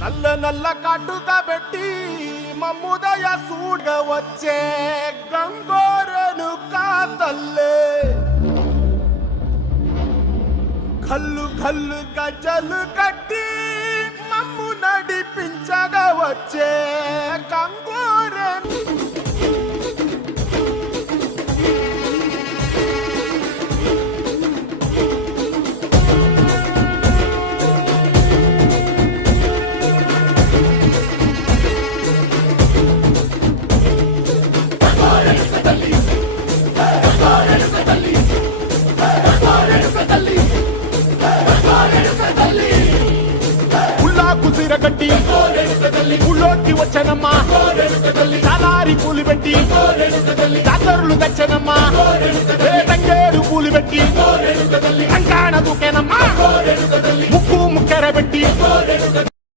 నల్ల నల్ల కాటుగా పెట్టి మమ్ముదయ సూడ వచ్చే గంగోరను కాతల్లే కల్లు కల్లు గజలు కట్టి మమ్ము నడిపించగా వచ్చే గంగోరను కుసిరగట్టి ఊళ్ళోకి వచ్చనమ్మా చాలారి పూలు పెట్టి జాతరులు తెచ్చనమ్మా తంగేరు పూలు పెట్టి కంకాణ దూకేనమ్మా ముక్కు ముక్కెర పెట్టి